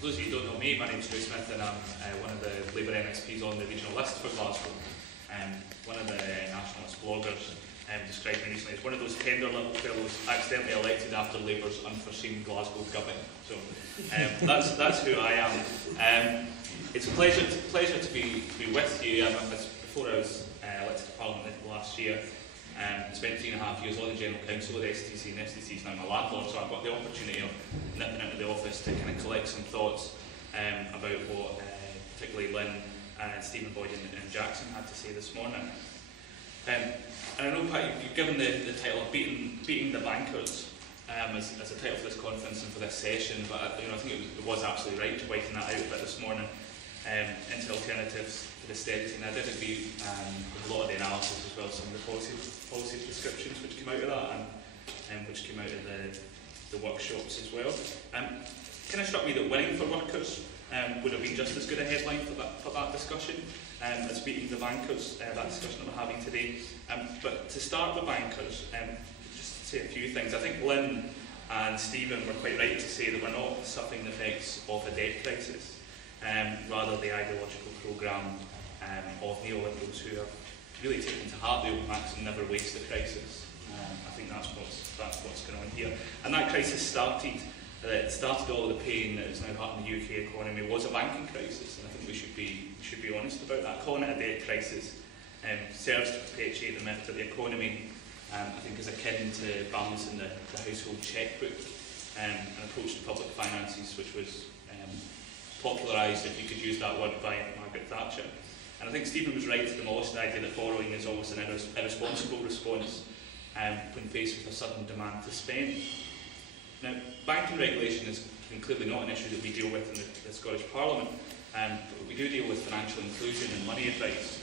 For those of you who don't know me, my name's Joe Smith and I'm one of the Labour MSPs on the regional list for Glasgow. One of the nationalist bloggers described me recently as one of those tender little fellows accidentally elected after Labour's unforeseen Glasgow gubbing. So that's who I am. It's a pleasure to be with you. Before I was elected to Parliament last year, I spent 3.5 years on the General Council of the STC, and STC is now my landlord, so I've got the opportunity of nipping into the office to kind of collect some thoughts about what particularly Lynn and Stephen Boyd and Jackson had to say this morning. And I know, Pat, you've given the title of Beating the Bankers as a title for this conference and for this session, but I think it was absolutely right to widen that out a bit this morning into alternatives to austerity. And I did agree with a lot of the analysis as well as some of the policy prescriptions which came out of that and which came out of the workshops as well. Kind of struck me that winning for workers would have been just as good a headline for that discussion as beating the bankers, that discussion that we're having today. But to start with bankers, just to say a few things. I think Lynn and Stephen were quite right to say that we're not suffering the effects of a debt crisis, rather the ideological programme of neoliberals who have really taken to heart the old maxim, never waste a crisis. I think that's what's going on here. And that crisis started all of the pain that is now hurting the UK economy was a banking crisis, and I think we should be honest about that. Calling it a debt crisis serves to perpetuate the myth that the economy, I think, is akin to balancing the household chequebook, an approach to public finances which was popularised, if you could use that word, by Margaret Thatcher. And I think Stephen was right to demolish the idea that borrowing is always an irresponsible response when faced with a sudden demand to spend. Now, banking regulation is clearly not an issue that we deal with in the Scottish Parliament, but we do deal with financial inclusion and money advice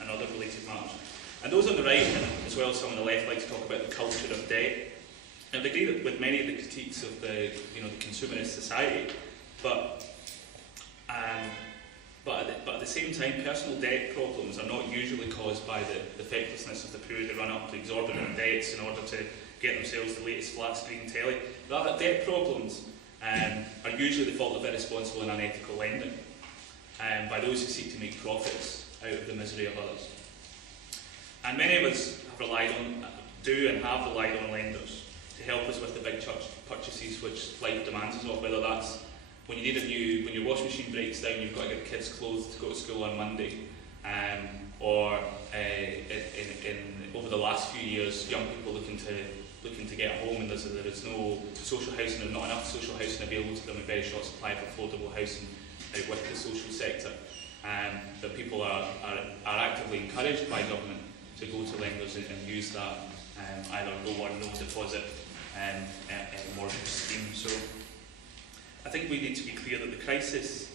and other related matters. And those on the right, and as well as some on the left, like to talk about the culture of debt. And I agree that with many of the critiques of the consumerist society, but at the same time, personal debt problems are not usually caused by the fecklessness of the poor who run up to exorbitant debts in order to get themselves the latest flat screen telly. Rather, debt problems are usually the fault of irresponsible and unethical lending by those who seek to make profits out of the misery of others. And many of us have relied on lenders to help us with the big purchases which life demands us of, whether that's when your washing machine breaks down, you've got to get the kids' clothes to go to school on Monday, or over the last few years, young people looking to get a home, and there is no social housing, or not enough social housing available to them, a very short supply of affordable housing out with the social sector. That people are actively encouraged by government to go to lenders and use that either low or no deposit mortgage scheme. So I think we need to be clear that the crisis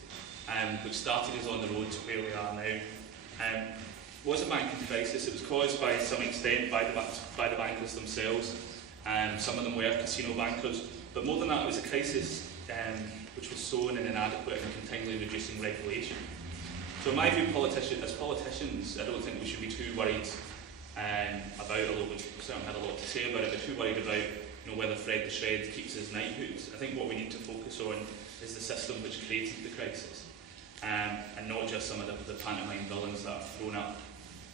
which started us on the road to where we are now was a banking crisis. It was caused by some extent by the bankers themselves. Some of them were casino bankers, but more than that, it was a crisis which was sown in inadequate and continually reducing regulation. So in my view, as politicians, I don't think we should be too worried about, although we certainly had a lot to say about it, but too worried about whether Fred the Shred keeps his knighthoods. I think what we need to focus on is the system which created the crisis, and not just some of the pantomime villains that are thrown up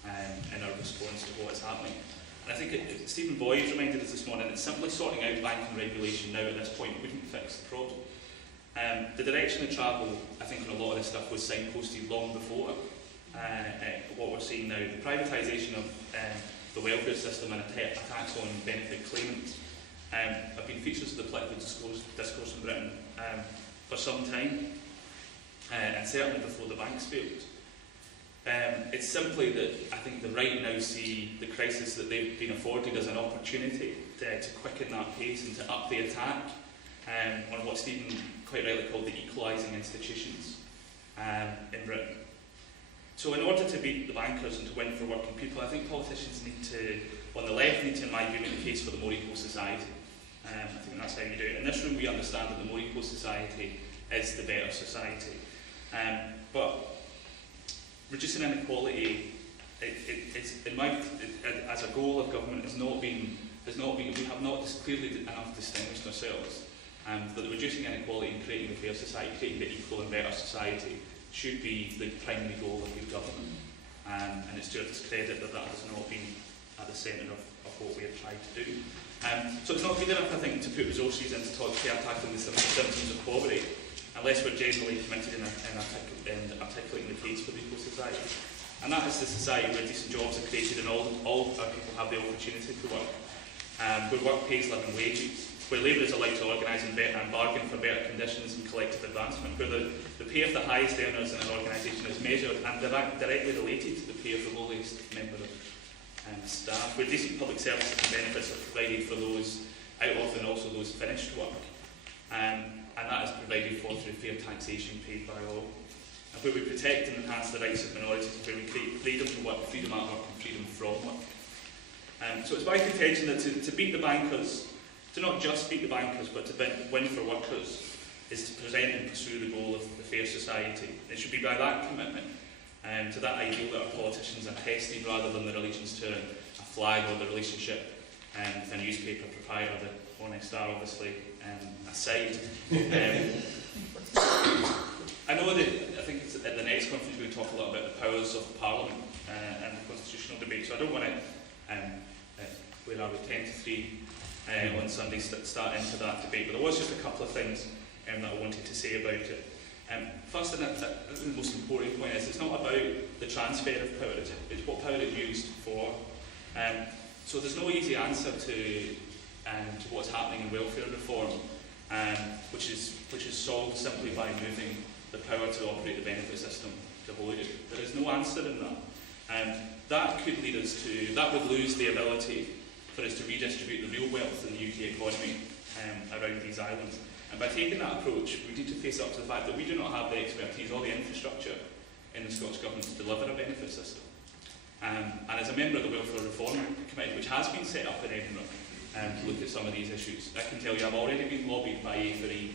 in our response to what is happening. And I think Stephen Boyd reminded us this morning that simply sorting out banking regulation now at this point wouldn't fix the problem. The direction of travel, I think, on a lot of this stuff was signposted long before what we're seeing now. The privatisation of the welfare system and a tax on benefit claimants have been features of the political discourse in Britain for some time, and certainly before the banks failed. It's simply that I think the right now see the crisis that they've been afforded as an opportunity to quicken that pace and to up the attack on what Stephen quite rightly called the equalising institutions in Britain. So in order to beat the bankers and to win for working people, I think politicians on the left, need to, in my view, make the case for the more equal society. I think that's how you do it. In this room, we understand that the more equal society is the better society. But reducing inequality, as a goal of government, we have not clearly enough distinguished ourselves that reducing inequality and creating a fair society, creating an equal and better society, should be the primary goal of good government. And it's to our discredit that that has not been at the centre of what we have tried to do. So it's not good enough, I think, to put resources into tackling the symptoms of poverty, unless we're genuinely committed in articulating the case for the equal society. And that is the society where decent jobs are created and all our people have the opportunity to work, where work pays living wages, where labour is allowed to organise and bargain for better conditions and collective advancement, where the pay of the highest earners in an organisation is measured and directly related to the pay of the lowest member of staff, where decent public services and benefits are provided for those out of and also those finished work, and that is provided for through fair taxation paid by all, and where we protect and enhance the rights of minorities, where we create freedom to work, freedom at work and freedom from work. So it's my contention that to beat the bankers, to not just beat the bankers but to win for workers, is to present and pursue the goal of the fair society. It should be by that commitment to that ideal that our politicians are tested, rather than their allegiance to a flag or the relationship with a newspaper proprietor, the honest are obviously aside. I know that I think it's at the next conference we're going to talk a lot about the powers of Parliament and the constitutional debate, so I don't want to, where are we, 10 to 3 on Sunday, start into that debate, but there was just a couple of things that I wanted to say about it. First, and the most important point is, it's not about the transfer of power, it's what power is used for. So there's no easy answer to what's happening in welfare reform, which is solved simply by moving the power to operate the benefit system to Holyrood. There is no answer in that. That could lead us to, that would lose the ability for us to redistribute the real wealth in the UK economy around these islands. And by taking that approach, we need to face up to the fact that we do not have the expertise or the infrastructure in the Scottish Government to deliver a benefit system. And as a member of the Welfare Reform Committee, which has been set up in Edinburgh to look at some of these issues, I can tell you I've already been lobbied by A4E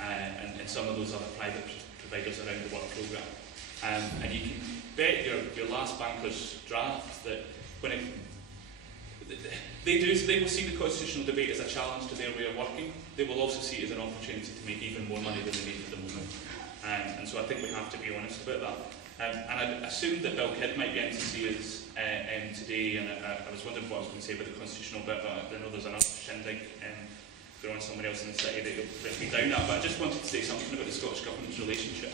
and some of those other private providers around the work programme. And you can bet your last banker's draft that when they will see the constitutional debate as a challenge to their way of working. They will also see it as an opportunity to make even more money than they make at the moment. And so I think we have to be honest about that. And I assumed that Bill Kidd might be in to see us today, and I was wondering what I was going to say about the constitutional bit, but I know there's another shindig going on somewhere else in the city that will bring me down that. But I just wanted to say something about the Scottish Government's relationship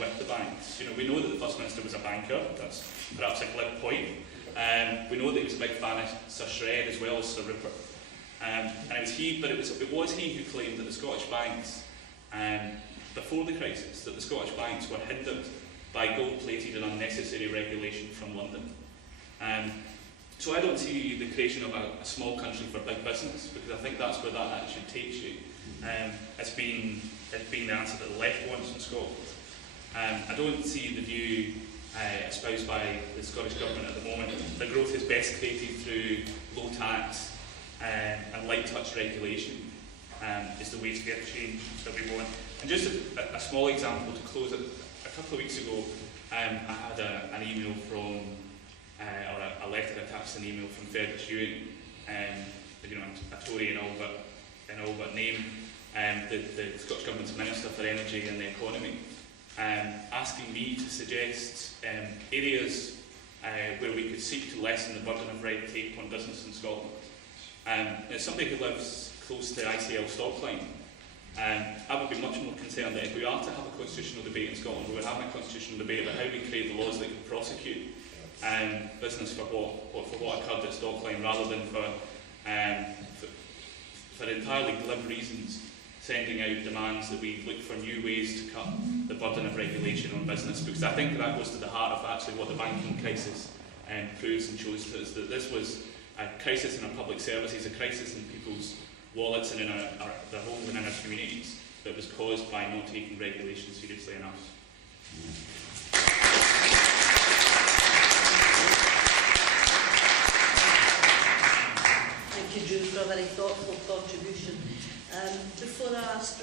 with the banks. You know, we know that the First Minister was a banker. That's perhaps a glib point. We know that he was a big fan of Sir Shred as well as Sir Rupert. And it was he who claimed that the Scottish banks, before the crisis, that the Scottish banks were hindered by gold-plated and unnecessary regulation from London. So I don't see the creation of a small country for big business, because I think that's where that attitude takes you, as being the answer that the left wants in Scotland. I don't see the view espoused by the Scottish Government at the moment that growth is best created through low tax and light touch regulation is the way to get change that we want. And just a small example to close it. A couple of weeks ago I had an email from, or a letter attached to an email from Fergus Ewing, you know, a Tory in all but name, the Scottish Government's Minister for Energy and the Economy, asking me to suggest areas where we could seek to lessen the burden of red tape on business in Scotland. As somebody who lives close to ICL Stockline, I would be much more concerned that if we are to have a constitutional debate in Scotland, we're having a constitutional debate about how we create the laws that can prosecute business for what occurred at Stockline, rather than for entirely glib reasons, sending out demands that we look for new ways to cut the burden of regulation on business, because I think that goes to the heart of actually what the banking crisis proves and shows to us, that this was a crisis in our public services, a crisis in people's wallets and in their homes and in our communities, that was caused by not taking regulation seriously enough. Thank you, Drew, for a very thoughtful contribution. Before I ask